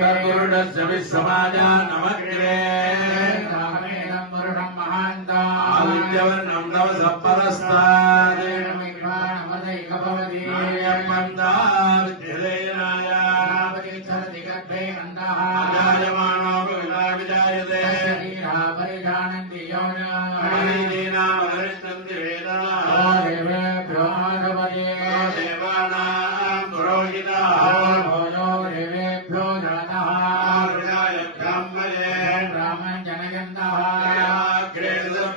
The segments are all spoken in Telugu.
तद्गुरुडस्य विश्वमाजा नमग्रे आदित्यवर्णं नव सप्परस्तात् नायम्मन्दाविद्यलेनाय अजायमानो विना विजायते अमरीदीनामरिष्टन्ति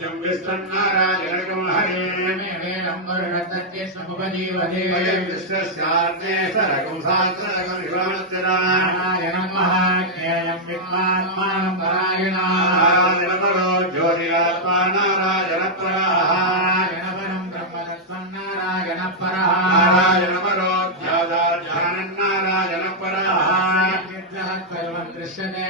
నిత్యం విష్ణన్నారాయణకం హరేణేశ్వరుపజీవదేష్ణస్యార్థే సరకం సాత్రకం శివాణం మహాఖ్యేయం విద్వాన్మానం పరాయణారో జ్యోతిరాత్మా నారాయణ పరాయణ పరం బ్రహ్మతత్వం నారాయణ దృశ్యతే.